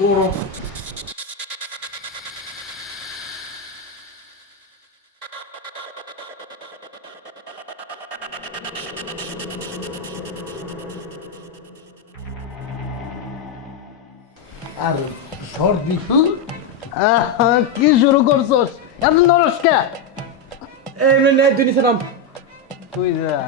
গরম। আর সর্দি কি শুরু করছস এত নরস কে? এমনি নেই দুই নিচে নাম। তুই যা।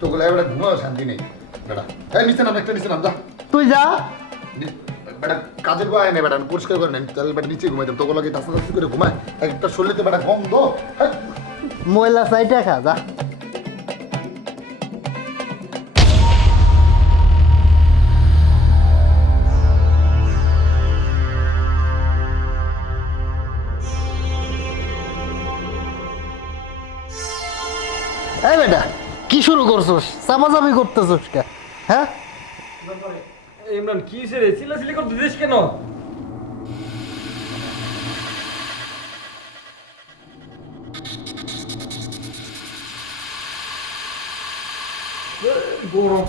তোগুলো এবার ঘুমাও শান্তি নেই বেটা। হ্যাঁ নিচে নাম, একটা নিচে নাম যা। তুই যা। বেটা কাজের বয় নেই বেটা, আমি পরিষ্কার করে নেই তাহলে বেটা নিচে ঘুমাইতাম। তোগুলো লাগে টাসা করে ঘুমায় একটা শরীরে বেটা গন্ধ। হ্যাঁ ময়লা সাইডে খা যা। এই বেটা কি শুরু করছস? চাপাচাপি করতেছস কে? হ্যাঁ ইমরান কি রে চিল্লাচিল্লি করতে দিস কেন? গরম।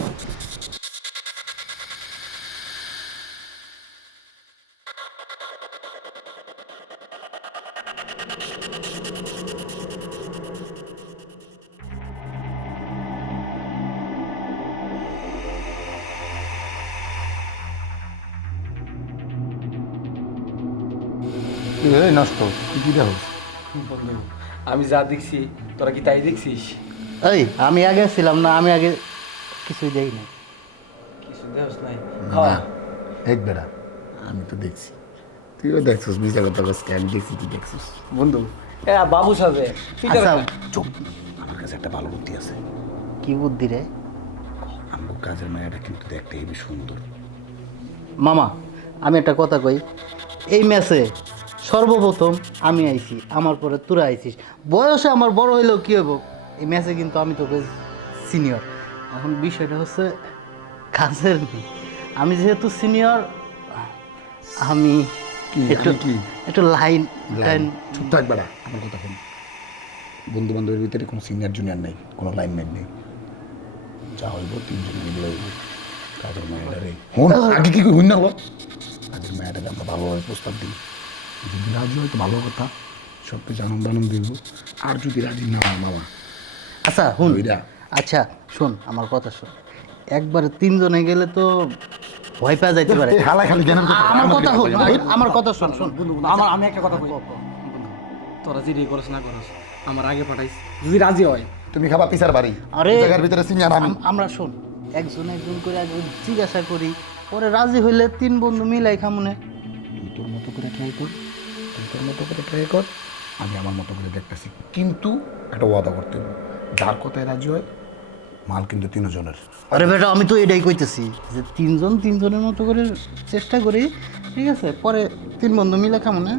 নষ্ট কি দেখো? বন্ধু আমি যা দেখছি তোরা কি তাই দেখছিস? এই আমি আগে ছিলাম না, আমি আগে কিছুই দেখি না। কিছু দেখছ নাই? না এক বেটা আমি তো দেখছি, তুইও দেখছিস। মিশা কথা বলছিস, আমি দেখছি তুই দেখছিস। বন্ধু এ বাবু সাজে আচ্ছা চুপ, আমার কাছে একটা ভালো বুদ্ধি আছে। কি বুদ্ধি রে? আমার কাজের মেয়েটা কিন্তু দেখতে হেবি সুন্দর। মামা আমি একটা কথা কই, এই ম্যাচে সর্বপ্রথম আমি আইছি, আমার পরে তোরা আইছিস। বয়সে আমার বড় হইলেও কী হবো, এই ম্যাচে কিন্তু আমি তোকে সিনিয়র। এখন বিষয়টা হচ্ছে কাজের নেই, আমি যেহেতু সিনিয়র আমি একটু একটু লাইন লাইন চুপ থাক বেটা, আমার কথা শোন। বন্ধু বান্ধবের ভিতরে কোনো সিনিয়র জুনিয়র নেই, কোনো লাইন ম্যান নেই। যা হইব তিনজন মিলে হইব। কাজের মেয়েটা রে হন আগে কি হইন না হলো, কাজের মেয়েটাকে আমরা ভালোভাবে প্রস্তাব দিই। যদি রাজি হয় তো ভালো কথা, সব কিছু আনন্দ আনন্দ দিব। আর যদি রাজি না হয় মামা, আচ্ছা হুন, ওইটা। আচ্ছা শোন আমার কথা শোন, একবারে তিনজনে গেলে তো ভয় পাওয়া যাইতে পারে। হালাই খালি জ্ঞানের কথা। আমার কথা শোন, আমার কথা শোন শোন। আমি একটা কথা কই। তোরা যদি করস না করস আমার আগে পাঠাইস, যদি রাজি হয় তুমি খাবা পিসার বাড়ি, আরে জায়গার ভিতরে সিনিয়র আমি। আমরা শোন একজন একজন করে আগে জিজ্ঞাসা করি, পরে রাজি হইলে তিন বন্ধু মিলাই খামুনে। তুই তোর মতো করে ট্রাই কর, তুই তোর মতো করে ট্রাই কর, আমি আমার মতো করে দেখতেছি। কিন্তু একটা ওয়াদা করতে হবে, যার কথায় রাজি হয় মাল কিন্তু তিনজনের। আরে বেটা আমি তো এটাই কইতেছি যে তিনজন তিনজনের মতো করে চেষ্টা করি, ঠিক আছে? পরে তিন বন্ধু মিলে খামুনে।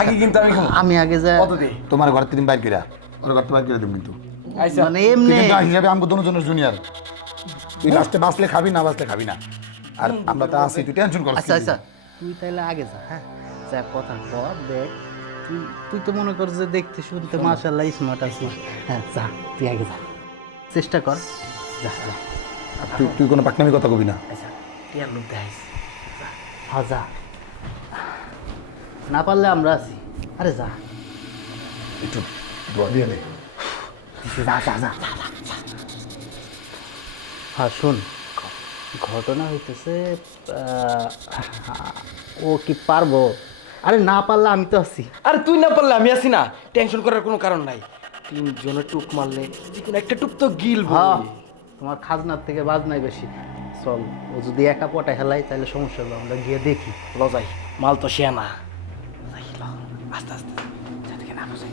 আগে কিন্তু আমি খাবো। আমি আগে যা কত দে? তোমার ঘর থেকে বাইর কইরা ওর ঘর থেকে বাইর করে দেব কিন্তু। আইসা মানে তুই এমনি কিন্তু হিসাবে আমাকে দুজনের জুনিয়র। তুই লাস্টে বাঁচলে খাবি, না বাঁচলে খাবি না। আর আমরা তো আছি, তুই টেনশন করিস। আচ্ছা আচ্ছা তুই তাইলে আগে যা, হ্যাঁ যা কথা কর দেখ। তুই তুই তো মনে কর যে দেখতে শুনতে মাশাআল্লাহ স্মার্ট আছিস। হ্যাঁ যা তুই আগে যা, চেষ্টা কর, যা যা। তুই তুই কোনো পাকনামি কথা কবি না। আচ্ছা টিয়ার লোক দেখাইস। হ্যাঁ যা, না পারলে আমরা আছি। আরে যা একটু দোয়া দিয়ে দে। যা যা যা। হ্যাঁ শোন, ঘটনা হইতেছে ও কি পারবো? আরে না পারলে আমি তো আছি। আরে তুই না পারলে আমি আছি না, টেনশন করার কোনো কারণ নাই। তিনজনে টুক মারলে যে কোনো একটা টুক তো গিলবো। হ্যাঁ তোমার খাজনার থেকে বাজনাই বেশি। চল, ও যদি একা পটা হেলাই তাহলে সমস্যা হলো, আমরা গিয়ে দেখি। লজাই মাল তো শেয়া না। আস্তে আস্তে যাতে না বসাই।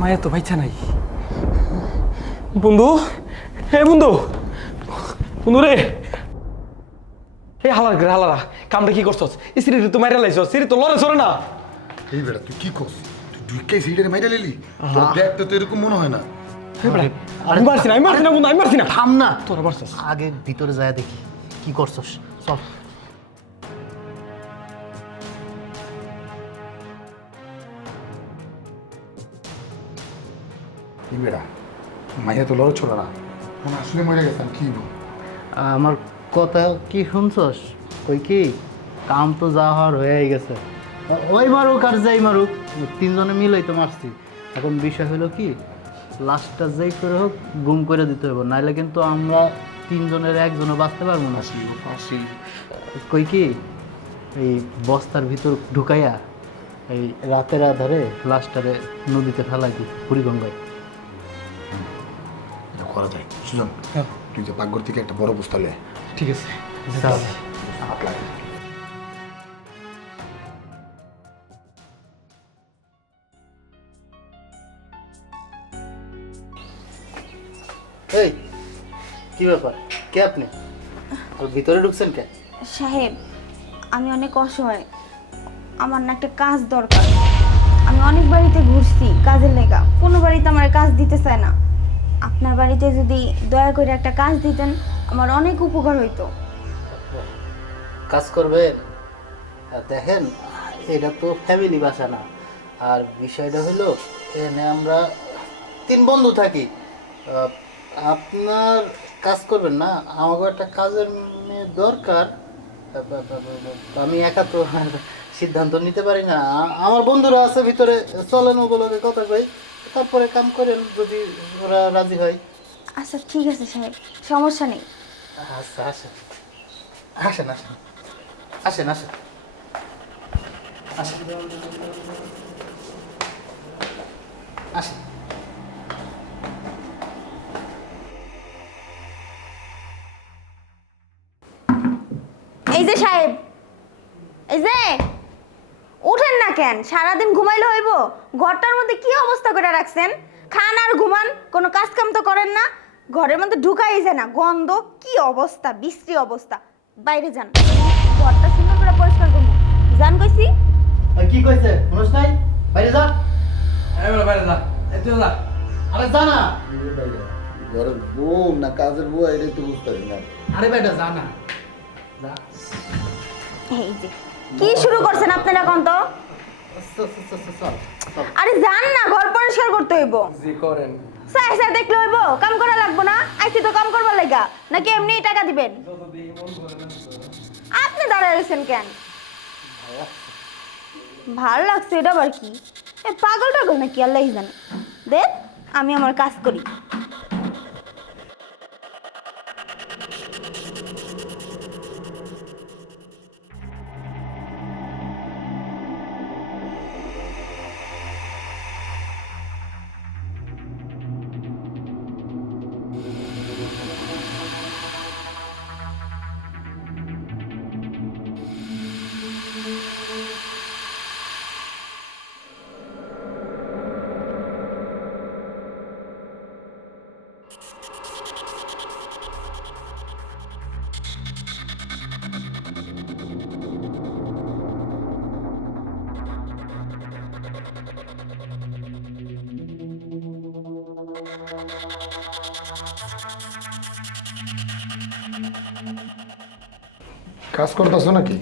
মায়া তো ভাইছা নাই। বন্ধু, হে বন্ধু, বন্ধু রে, এই হালারা কামটা কি করছস? সিঁড়ি তো মাইরা লাইছস, সিঁড়ি তো লড়ে চড়ে না। এই বেটা তুই কি করছিস? তুই ঢুকে সিঁড়িটারে মাইরা লিলি? তোর দেখতে তো এরকম মনে হয় না। আমি মারছি না বন্ধু, আমি মারছি না। থাম না, তোরা মারছস। আগে ভিতরে যায় দেখি কি করছস। চল। এই বেটা মাইয়া তো লড়ে ছোড়া না, মানে আসলে মরে গেছে। আমি কি বল? আমার কথা কি শুনছস? কই কি কাম তো যা হওয়ার হয়েই গেছে। ওই মারুক আর যাই মারুক, তিনজনে মিলেই তো মারছি। এখন বিষয় হলো কি, লাস্টটা যেই করে হোক গুম করে দিতে হবে, নাইলে কিন্তু আমরা তিনজনের একজনও বাঁচতে পারবো না। কই কি এই বস্তার ভিতর ঢুকাইয়া এই রাতের আধারে লাশটারে নদীতে ফেলাই দিই বুড়িগঙ্গায়। এটা করা যায়। সুজন, তুই যে পাকঘর থেকে একটা বড় বস্তা লে। ঠিক আছে। চল। হাত লাগে। এই কি ব্যাপার, কে আপনি? আর ভিতরে ঢুকছেন কে? সাহেব, আমি অনেক অসহায়, আমার না একটা কাজ দরকার। আমি অনেক বাড়িতে ঘুরছি কাজের লেগা, কোনো বাড়িতে আমার কাজ দিতে চায় না। আপনার বাড়িতে যদি দয়া করে একটা কাজ দিতেন আমার অনেক উপকার হইতো। কাজ করবে? দেখেন, এটা তো ফ্যামিলি বাসা না। আর বিষয়টা হলো এখানে আমরা 3 বন্ধু থাকি। আপনার কাজ করবেন না, আমাকে একটা কাজের মেয়ে দরকার। আমি একা তো সিদ্ধান্ত নিতে পারি না। আমার বন্ধুরা আছে ভিতরে, চলেন ওগুলোকে কথা কই, তারপরে কাম করেন যদি ওরা রাজি হয়। আচ্ছা ঠিক আছে সাহেব, সমস্যা নেই। আচ্ছা আসেন আসেন আসেন আসেন আসেন আসেন আসেন। এই যে সাহেব, এই যে উঠেন না কেন? সারাদিন ঘুমাইলে হইব? ঘরটার মধ্যে কি অবস্থা করে রাখছেন? খান আর ঘুমান, কোনো কাজ কাম তো করেন না। ঘরের মধ্যে ঢুকাই যায় না, গন্ধ, কি অবস্থা, বিশ্রী অবস্থা। বাইরে যান, ঘরটা সুন্দর করে পরিষ্কার করবো। যান কইছি। কি কইছে শুনছ নাই? বাইরে যা। বাইরে যা, এই তুই যা। আরে যা না। ঘরের বউ না কাজের বউ এটাই তো বুঝতে পারি না। আরে বেটা যা না, যা। এই যে কি শুরু করছেন আপনারা কোন তো? চল। আরে যান না, ঘর পরিষ্কার করতে হইব। জি করেন। সাই সাই দেখলে হইব? কাম করা লাগবো না? আইছি তো কাম করবার লাগা, নাকি এমনি টাকা দিবেন? আপনি দাঁড়ায় রয়েছেন কেন? ভালো লাগছে এটা আবার কি? এ পাগল টাগল নাকি আল্লাহ জানে। দেখ আমি আমার কাজ করি। কাজ করতেছো নাকি?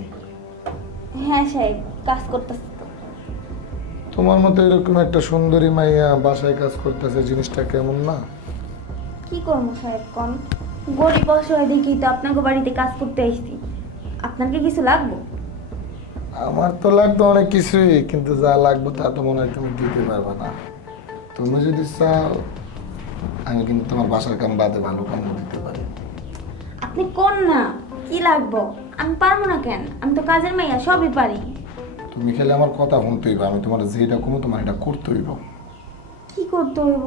হ্যাঁ সাহেব, কাজ করতেছি তো। তোমার মতো এরকম একটা সুন্দরী মাইয়া বাসায় কাজ করতেছে, জিনিসটা কেমন না? কি করবো সাহেব কোন? গরিব অসহায় দেখি তো আপনাকে বাড়িতে কাজ করতে আসছি। আপনার কি কিছু লাগবে? আমার তো লাগতো অনেক কিছুই, কিন্তু যা লাগবে তা তো মনে হয় তুমি দিতে পারবে না। তুমি যদি চাও আমি কিন্তু তোমার বাসার কাম বাদে ভালো কাম দিতে পারি। আপনি কোন না, কি লাগবো? আমি পারবো না কেন? আমি তো কাজের মাইয়া, সবই পারি। তুমি খেলে আমার কথা শুনতে হইব, আমি তোমার যেটা কমো তোমার এটা করতে হইব। কি করতে হইব?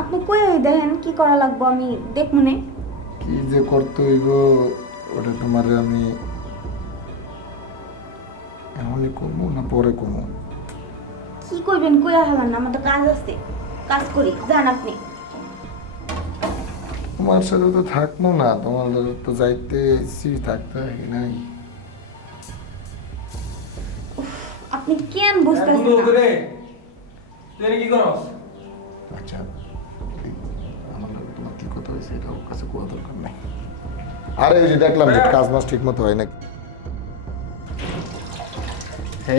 আপনি কই দেখেন কি করা লাগবো, আমি দেখবো নে। কি যে করতে হইব ওটা তোমার আমি এমনই কমো না পরে কমো? কি করবেন কইয়া হলাম না, আমার তো কাজ আছে, কাজ করি, যান আপনি। তোমার সাথে তো থাকবো না, তোমার সাথে তো যাইতে এসেছি, থাকতে হয় নাই। আপনি কেন বুঝতেছেন বন্ধু না? রে তুই এনে কি করস? আচ্ছা আমার লগে তোমার কি কথা হয়েছে এটা ওর কাছে কোয়া দরকার নাই। আরে ওই যে দেখলাম যে কাজ বাজ ঠিক মতো হয় না।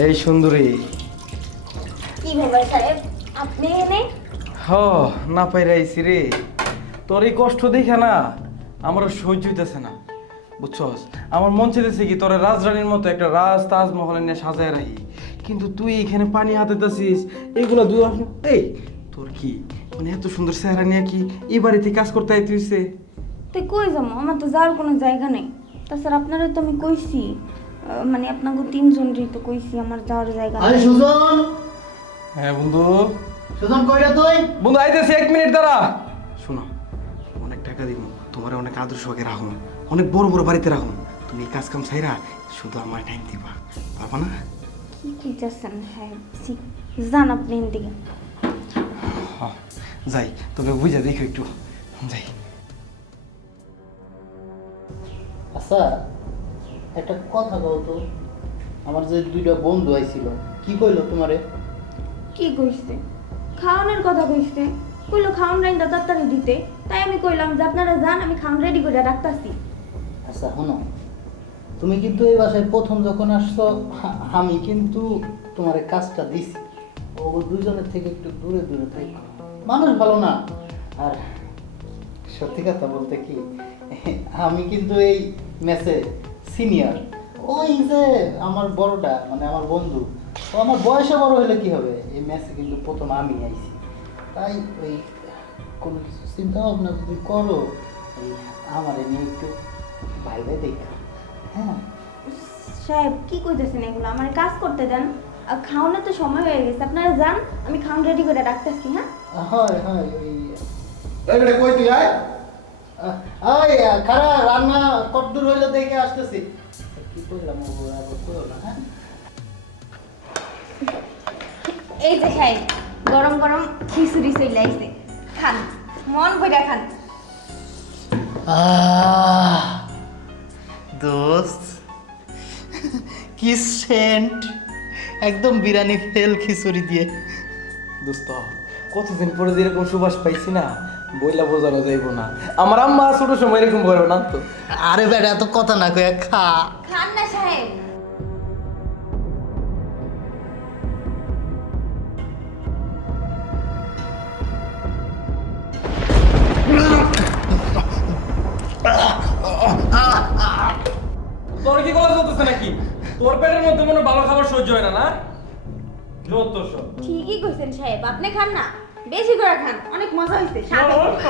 এই সুন্দরী। কি ব্যাপার সাহেব, আপনি এনে? হ না পাইরা আইছি রে, তোর এই কষ্ট দেখে না আমারও সহ্য হইতেছে না, বুঝছস? আমার মন চাইতেছে কি তোর রাজরানীর মতো একটা তাজমহল নিয়ে সাজায় রাখি, কিন্তু তুই এখানে পানি হাতে দিছিস এগুলো দুই। এই তোর কি মানে এত সুন্দর চেহারা নিয়ে কি এই বাড়িতে কাজ করতে আইতে হইছে? তুই কই যাবো, আমার তো যাওয়ার কোনো জায়গা নেই। তাছাড়া আপনারা তো আমি কইছি, মানে আপনাকে তিনজনই তো কইছি আমার যাওয়ার জায়গা আরে নেই। সুজন, হ্যাঁ বন্ধু। সুজন কইরা তুই? বন্ধু আইতেছি, 1 মিনিট দাঁড়া। শোনো, অনেক টাকা দিব তোমার, অনেক আদর শখে রাখুন, অনেক বড় বড় বাড়িতে রাখুন, তুমি এই কাজ কাম ছাইরা শুধু আমার টাইম দিবা, পারবা না? কি কইতেছেন সাহেব, যান আপনি এদিকে। হ্যাঁ যাই, তবে বুঝা দেখো একটু, যাই। আচ্ছা একটা কথা কও তো, আমার যে দুইটা বন্ধু আইছিল কি কইলো তোমারে? কি কইছে? খাওয়ানোর কথা কইছে, কইলো খাওয়ান রাইন্দা তাড়াতাড়ি দিতে, তাই আমি কইলাম যে আপনারা যান, আমি খাওয়ান রেডি করে রাখতাছি। আচ্ছা শোনো, তুমি কিন্তু এই বাসায় প্রথম যখন আসছো আমি কিন্তু তোমার কাজটা দিছি, ও দুজনের থেকে একটু দূরে দূরে থাকো, মানুষ ভালো না। আর সত্যি কথা বলতে কি, আমি কিন্তু এই ম্যাচে সিনিয়র, ওই যে আমার বড়টা মানে আমার বন্ধু, ও আমার বয়সে বড় হলে কি হবে, এই ম্যাচে কিন্তু প্রথম আমি আইছি, তাই ওই কোনো কিছু চিন্তা ভাবনা যদি করো এই আমার নিয়ে একটু ভাইবে দেখা। হ্যাঁ সাহেব কি কইতেছেন এগুলো, আমার কাজ করতে দেন, আর খাওয়ানোর তো সময় হয়ে গেছে, আপনারা যান, আমি খাওয়ান রেডি করে রাখতেছি। হ্যাঁ হয় হয় ওই এবারে কই তুই আয়। ওই খারা রান্না কতদূর হইলো দেখে আসতেছি। কি কইলাম ও আবার কইলো না? হ্যাঁ এই যে সাহেব, গরম গরম খিচুড়ি চলে আইছে, খান, মন ভরে খান। দোস্ত কি সেন্ট, একদম বিরিয়ানি ফেল খিচুড়ি দিয়ে। দোস্ত কতদিন পরে যে এরকম সুবাস পাইছি না, বইলা বোঝানো যাইব না। আমার আম্মা ছোট সময় এরকম করে না তো। আরে বেটা এত কথা না কইয়া খা। খান না সাহেব। তোর কি গলা চলতেছে নাকি? তোর পেটের মধ্যে মনে হয় ভালো খাবার সহ্য হয় না, না? যত সব। ঠিকই কইছেন সাহেব, আপনি খান না, বেশি করে খান, অনেক মজা হইছে, স্বাদ হইছে।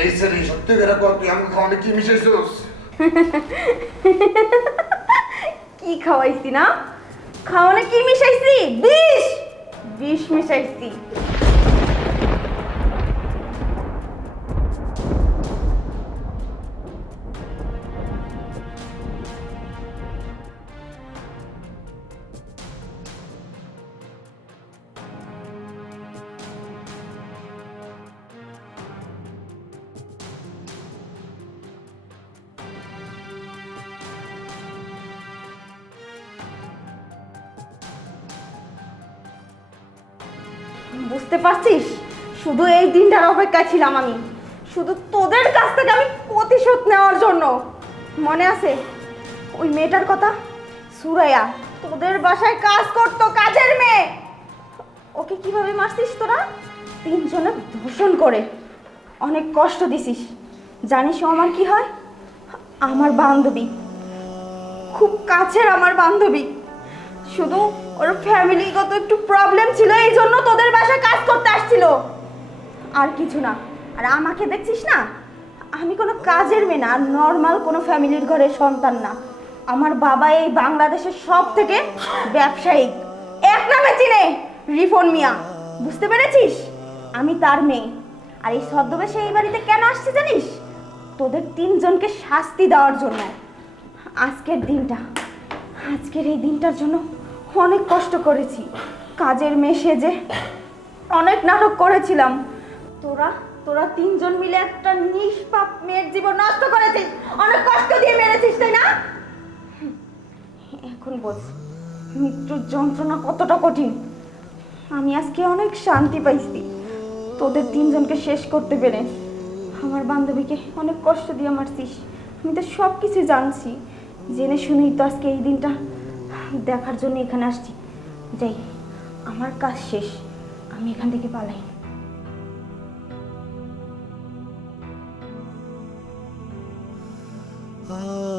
এই সেরি সত্যি করে কর, তুই আমাকে খাওয়ানে কি মিশাইছিস? কি খাওয়াইছি না? খাওয়ানে কি মিশাইছি? বিষ, বিষ মিশাইছি। বুঝতে পারছিস, শুধু এই দিনটার অপেক্ষা ছিলাম আমি, শুধু তোদের কাছ থেকে আমি প্রতিশোধ নেওয়ার জন্য। মনে আছে ওই মেয়েটার কথা, সুরাইয়া, তোদের বাসায় কাজ করতো, কাজের মেয়ে, ওকে কিভাবে মারছিস তোরা? 3 জনে ধর্ষণ করে অনেক কষ্ট দিছিস। জানিস ও আমার কি হয়? আমার বান্ধবী, খুব কাছের আমার বান্ধবী, শুধু ওর ফ্যামিলিগত একটু প্রবলেম ছিল, এই জন্য তোদের বাসায় কাজ করতে আসছিল, আর কিছু না। আর আমাকে দেখছিস না, আমি কোনো কাজের মেয়ে না, নর্মাল কোনো ফ্যামিলির ঘরের সন্তান না। আমার বাবা এই বাংলাদেশের সব থেকে ব্যবসায়িক, এক নামে চিনে, রিফন মিয়া। বুঝতে পেরেছিস? আমি তার মেয়ে। আর এই ছদ্মবেশে এই বাড়িতে কেন আসছে জানিস? তোদের তিনজনকে শাস্তি দেওয়ার জন্য। আজকের এই দিনটার জন্য অনেক কষ্ট করেছি। কাজের মেয়ে সেজে অনেক নাটক করেছিলাম। তোরা তিনজন মিলে একটা নিষ্পাপ মেয়ের জীবন নষ্ট করেছিস, অনেক কষ্ট দিয়ে মেরেছিস, তাই না? এখন বোঝ মৃত্যুর যন্ত্রণা কতটা কঠিন। আমি আজকে অনেক শান্তি পাইছি তোদের তিনজনকে শেষ করতে পেরে। আমার বান্ধবীকে অনেক কষ্ট দিয়ে মারছিস, আমি তো সব কিছু জানছি। জেনে শুনেই তো আজকে এই দিনটা দেখার জন্য এখানে আসছি। যাই, আমার কাজ শেষ, আমি এখান থেকে পালাই। ah